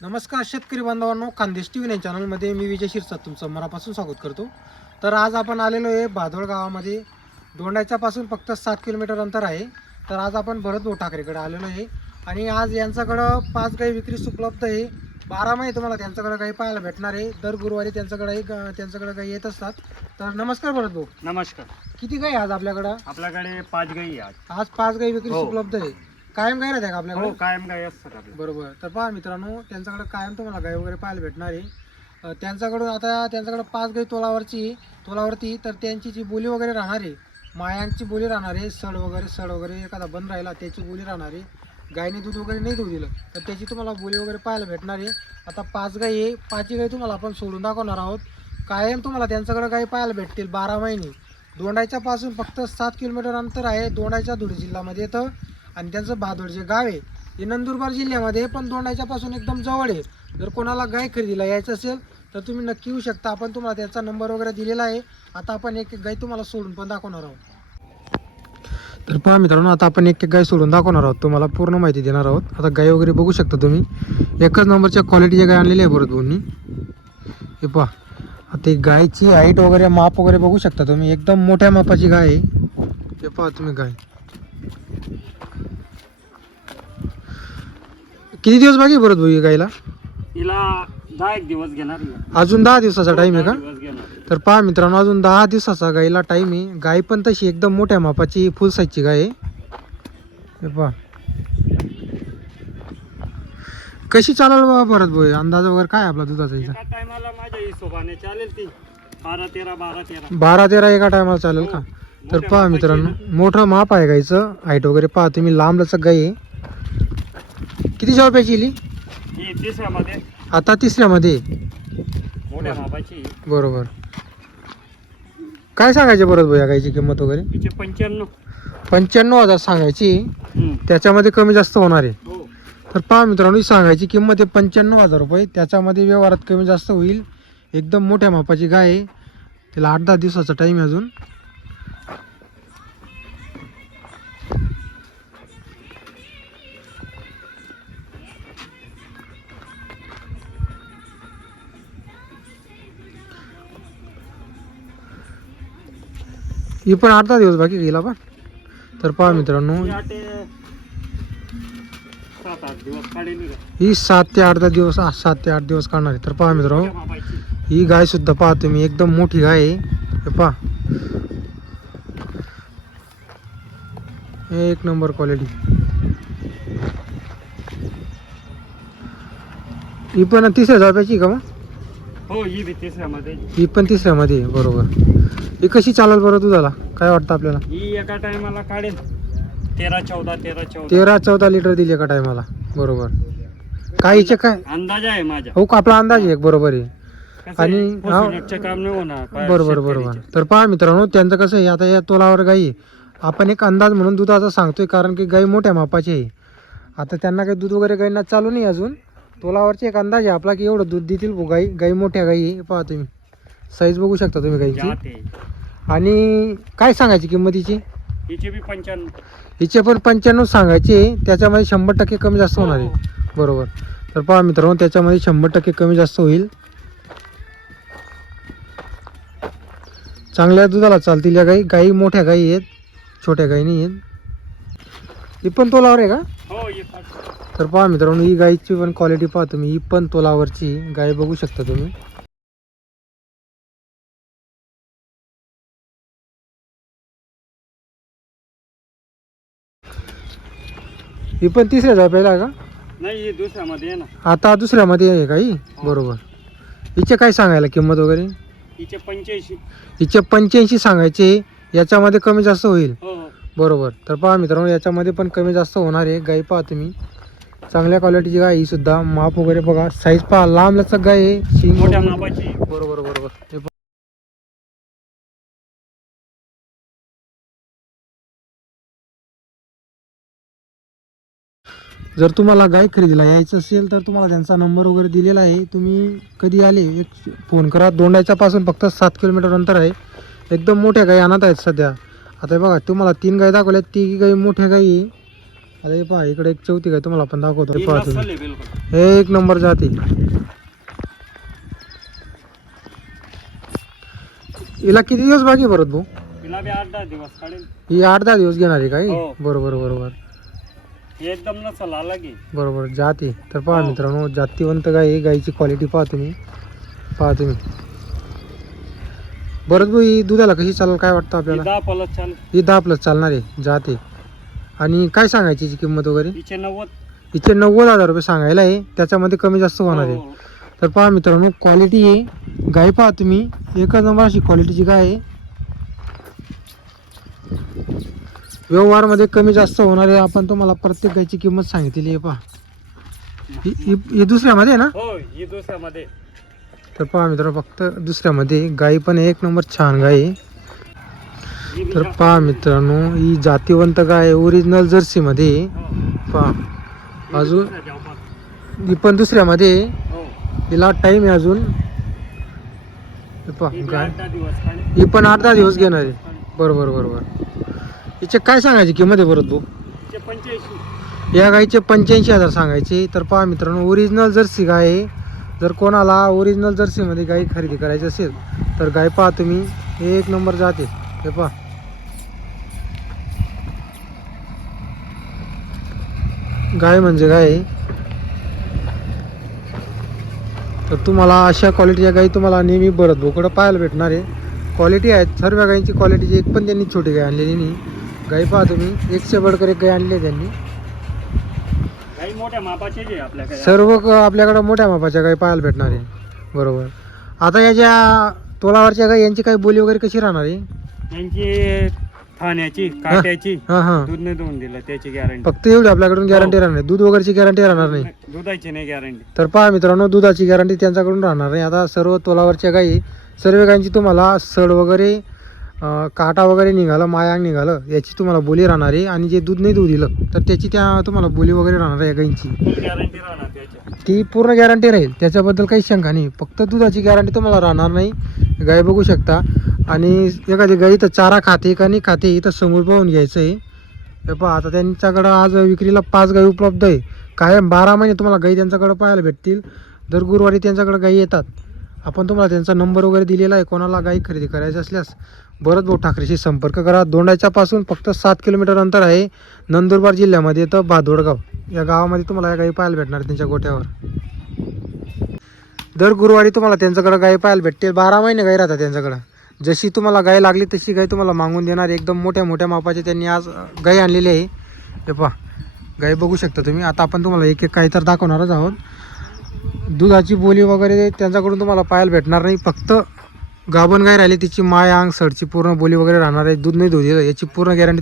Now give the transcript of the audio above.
नमस्कार शेतकरी बांधवांनो, खानदेश टीव्ही चॅनलमध्ये मी विजय शिरसाट तुमचं मनापासून स्वागत करतो. तर आज आपण आलेलो आहे भादोळ गावामध्ये. दोंडाच्यापासून फक्त 7 किलोमीटर अंतर आहे. तर आज आपण भरत भाऊ ठाकरेकडे आलेलो आहे आणि आज यांच्याकडं 5 गाई विक्रीस उपलब्ध आहे. 12 महिने तुम्हाला त्यांच्याकडे गाई पाहायला भेटणार आहे. दर गुरुवारी त्यांच्याकडे गाई येत असतात. तर नमस्कार भरत भाऊ. नमस्कार. किती गाई आज आपल्याकडं? आपल्याकडे 5 गाई आहे आज 5 गाई विक्रीस हो. उपलब्ध आहे. कायम गाई राहते का आपल्याकडे? हो, कायम गाई असतात आपल्या. बरोबर. तर पहा मित्रांनो, त्यांच्याकडे कायम तुम्हाला गाय वगैरे पाहायला भेटणार आहे. त्यांच्याकडे 5 गाई तोलावरती तर त्यांची जी बोली वगैरे राहणार आहे, मायांची बोली राहणार आहे. सड वगैरे एखादा बंद राहिला त्याची बोली राहणार आहे. गायने दूध वगैरे नाही देऊ दिलं तर त्याची तुम्हाला बोली वगैरे पाहायला भेटणार आहे. आता 5 गाई आहे, 5ही गाई तुम्हाला आपण सोडून दाखवणार आहोत. कायम तुम्हाला त्यांच्याकडे गाई पाहायला भेटतील 12 महिने. दोंडाच्या पासून फक्त 7 किलोमीटर अंतर आहे. दोंडाच्या धुळे जिल्ह्यामध्ये येतं आणि त्यांचं भादोड जे गाव आहे हे नंदुरबार जिल्ह्यामध्ये, पण दोंडाच्या पासून एकदम जवळ आहे. जर कोणाला गाय खरेदीला यायचं असेल तर तुम्ही नक्की येऊ शकता. आपण तुम्हाला त्याचा नंबर वगैरे दिलेला आहे. आता आपण एक गाय तुम्हाला सोडून पण दाखवणार आहोत. तर पहा मित्रांनो, आता आपण एक गाय सोडून दाखवणार आहोत, तुम्हाला पूर्ण माहिती देणार आहोत. आता गाय वगैरे बघू शकता तुम्ही, एकच नंबरच्या क्वालिटीच्या गाय आणलेली आहे भरत भाऊंनी. हे पहा, आता गायची हाईट वगैरे माप वगैरे बघू शकता तुम्ही, एकदम मोठ्या मापाची गाय आहे. हे पहा तुम्ही गाय. किती दिवस बाकी भरत भाऊ गायला? तिला 10 दिवस घेणार. अजून 10 दिवसाचा टाइम आहे का? दिवस घेणार. तर पहा मित्रांनो, अजून 10 दिवसाचा गायला टाइम आहे. गाय पण तशी एकदम मोठ्या मापाची फुल साईजची गाय आहे. हे पहा कशी चालेल बा भरत भाऊ, अंदाज वगैरे काय आपला दुधाचा? एका टायमाला माझ्या हिशोबाने चालेल ती 12-13 12-13 एका टायमाला चालेल का? तर पहा मित्रांनो, मोठं माप आहे गायचं. हाईट वगैरे पहा तुम्ही, लांब लचक गाय आहे. किती शेवप्याची इली? ही तिसऱ्यामध्ये आता तिसऱ्यामध्ये. मोठ्या मापाची. बरोबर. काय सांगायचे भरत भाऊ या गायची किंमत वगैरे? तिचे 95. 95,000 सांगायची. त्याच्यामध्ये कमी जास्त होणार आहे. हो. तर पहा मित्रांनो, ही सांगायची किंमत आहे 95,000 रुपये. त्याच्यामध्ये व्यवहारात कमी जास्त होईल. एकदम मोठ्या मापाची गाय आहे. तिला 8-10 दिवसाचा टाईम आहे अजून. ही पण 8-10 दिवस बाकी गेला पण. तर पहा मित्रांनो, 7-8 दिवस काढेल ही 7 ते 8 दिवस 7 ते 8 दिवस काढणार आहे. तर पहा मित्रांनो, ही गाय सुद्धा पहा तुम्ही, एकदम मोठी गाय आहे. हे पहा, एक नंबर क्वालिटी. ही पण तिसऱ्या जाप्याची का मग? हो, ही बी तिसऱ्यामध्ये. ही पण तिसऱ्यामध्ये आहे. बरोबर. ही कशी चालेल बरं दुधाला, काय वाटतं आपल्याला? ही एका टायमाला काढेल 13-14 13-14 लिटर दिली एका टायमाला. बरोबर. काय हिचे काय अंदाज आहे माझा. हो का? आपला अंदाज आहे. बरोबर आहे. आणि काम नाही होणार. बरोबर. तर पहा मित्रांनो, त्यांचं कसं आहे, आता या तोलावर गाई आहे. आपण एक अंदाज म्हणून दुधाचा सांगतोय, कारण की गाई मोठ्या मापाची आहे. आता त्यांना काही दूध वगैरे गाईंना चालू नाही अजून. तोलावरची एक अंदाज आहे आपला की एवढं दूध देतील गाई मोठ्या गाई आहे. पहा तुम्ही, साईज बघू शकता तुम्ही गाईची. आणि काय सांगायची किंमतीची? हिचे बी 95. हिचे पण 95 सांगायचे. त्याच्यामध्ये 100% कमी जास्त होणार आहे. बरोबर. तर पहा मित्रांनो, त्याच्यामध्ये 100% कमी जास्त होईल. चांगल्या दुधाला चालतील या गाई मोठ्या गाई आहेत, छोट्या गाई नाही आहेत. ही पण तोलावर आहे का? हो. तर पहा मित्रांनो, ही गाईची पण क्वालिटी पहा तुम्ही, ही पण तोलावरची गाय बघू शकता तुम्ही. ही पण तिसऱ्या जाप्याला का? नाही, ही दुसऱ्यामध्ये आहे ना. आता दुसऱ्यामध्ये आहे का ही? बरोबर. हिचे काय सांगायला किंमत वगैरे? हिचे 85. हिचे 85 सांगायचे. याच्यामध्ये कमी जास्त होईल. हो. बरोबर. तर पहा मित्रांनो, याच्यामध्ये पण कमी जास्त होणार आहे. गाय पहा तुम्ही, चांगल्या क्वालिटीची गाय ही सुद्धा. माप वगैरे बघा, साईज पहा, लांब लचक गाय आहे. शिंग मोठ्या मापाची. बरोबर. हे पहा. जर तुम्हाला गाय खरेदीला यायचं असेल तर तुम्हाला त्यांचा नंबर वगैरे दिलेला आहे. तुम्ही कधी आले एक फोन करा. दोंडाच्या पासून फक्त 7 किलोमीटर अंतर आहे. एकदम मोठ्या गाई आणत आहेत सध्या. आता बघा, तुम्हाला 3 गाई दाखवल्या, 3 गाई मोठ्या गाई. आता हे पहा इकडे एक चौथी गाय तुम्हाला आपण दाखवतो. हे ही पहा नसल तुम्ही, आहे बिलकुल. हे एक नंबर जाती. हिला किती दिवस बाकी आहे परत भाऊ? तिला बी 8-10 दिवस काढेल. ही 8-10 दिवस घेणार आहे काही. हो. बरोबर बरोबर ही एकदम नसल अलग आहे. बरोबर जाती. तर पहा हो. मित्रांनो, जातीवंत गाय आहे. गायची क्वालिटी पहा तुम्ही, पहा तुम्ही. बरं भाऊ, ही दुधाला कशी चालेल काय वाटतं ही आपल्याला? 10 पलट चालेल. ही 10+ चालणार आहे, जाते. आणि काय सांगायची हिची किंमत वगैरे? हिचे 90. हिचे 90,000 रुपये सांगायला आहे, त्याच्यामध्ये कमी जास्त होणार आहे. हो. तर पहा मित्रांनो, क्वालिटी आहे गाय, पहा तुम्ही एकच नंबर अशी क्वालिटीची गाय आहे. व्यवहारमध्ये कमी जास्त होणार आहे. आपण तुम्हाला प्रत्येक गायची किंमत सांगितलेली आहे. पहा ही दुसऱ्यामध्ये आहे ना? हो ही दुसऱ्यामध्ये. तर पहा मित्रांनो, फक्त दुसऱ्यामध्ये गाय पण एक नंबर छान गाय आहे. ही बी तर जास्त पहा आहे. मित्रांनो, ही जातीवंत गाय ओरिजिनल जर्सीमध्ये आहे. हो. पहा ही अजून दुसऱ्या जाऊ ही पण दुसऱ्यामध्ये आहे. हो. हिला टाईम आहे अजून. हे पहा ही बी गाय, 8-10 दिवस काढेल. ही पण 8-10 दिवस घेणार आहे. बरोबर बरोबर. हिचे काय सांगायची किंमत आहे परत भाऊ? हिचे 85. या गाईचे 85,000 सांगायचे. तर पहा मित्रांनो, ओरिजिनल जर्सी गाय आहे. जर कोणाला ओरिजिनल जर्सीमध्ये गाई खरेदी करायची असेल तर गाय पहा तुम्ही, एक नंबर जाते. हे पहा गाय म्हणजे गाय आहे. तर तुम्हाला अशा क्वालिटीच्या गाई तुम्हाला नेहमी बरत भोकडं पाहायला भेटणार आहे. क्वालिटी आहेत सर्व गायींची क्वालिटीची. एक पण त्यांनी छोटी गाय आणलेली नाही. गाई पहा तुम्ही, एकशे बडकर एक गाय आणली आहे त्यांनी. काही मोठ्या मापाचे जे आपल्याकडे. सर्व आपल्याकडं मोठ्या मापाच्या गाई पाहायला भेटणार आहे. बरोबर. आता या ज्या तोलावरच्या गाई यांची काही बोली वगैरे कशी राहणार आहे? यांची खाण्याची काट्याची हां हां, दूध नाही देऊन दिलं त्याची गॅरंटी. फक्त एवढी आपल्याकडून गॅरंटी राहणार नाही, दूध वगैरेची गॅरंटी राहणार नाही. दुधाची नाही गॅरंटी. तर पहा मित्रांनो, दुधाची गॅरंटी त्यांच्याकडून राहणार नाही. आता सर्व तोलावरच्या गाई, सर्व गायींची तुम्हाला सड वगैरे काटा वगैरे निघालं, मायांग निघालं, याची तुम्हाला बोली राहणार आहे. आणि जे दूध नाही दूध दिलं तर त्याची त्या तुम्हाला बोली वगैरे राहणार आहे या गायींची. गॅरंटी राहणार त्याच्या. ती पूर्ण गॅरंटी राहील, त्याच्याबद्दल काही शंका नाही. फक्त दुधाची गॅरंटी तुम्हाला राहणार नाही. गाय बघू शकता. आणि एखादी गाई तर चारा खाते का नाही खाते इथं समोर पाहून घ्यायचं आहे. हे पहा, आता त्यांच्याकडं आज विक्रीला 5 गाई उपलब्ध आहे. कायम 12 महिने तुम्हाला गाई त्यांच्याकडं पाहायला भेटतील. दर गुरुवारी त्यांच्याकडं गाई येतात. आपण तुम्हाला त्यांचा नंबर वगैरे दिलेला आहे. कोणाला गाई खरेदी करायची असल्यास भरत भाऊ ठाकरेशी संपर्क करा. दोंडाच्यापासून फक्त 7 किलोमीटर अंतर आहे. नंदुरबार जिल्ह्यामध्ये येतं भादोडगाव. या गावामध्ये तुम्हाला या गाई पाहायला भेटणार त्यांच्या गोठ्यावर. दर गुरुवारी तुम्हाला त्यांच्याकडं गाई पाहायला भेटतील. 12 महिने गाई राहतात त्यांच्याकडं. जशी तुम्हाला गाय लागली तशी गाय तुम्हाला मागून देणार. एकदम मोठ्या मोठ्या मापाचे त्यांनी आज गाय आणलेली आहे. हे पहा गाय बघू शकता तुम्ही. आता आपण तुम्हाला एक एक काही तर दाखवणारच आहोत. दुधाची बोली वगैरे त्यांच्याकडून तुम्हाला पाहायला भेटणार नाही. फक्त गाभण गाय राहिली, तिची माय अंग सडची पूर्ण बोली वगैरे राहणार आहे. दूध नाही दूध याची पूर्ण गॅरंटी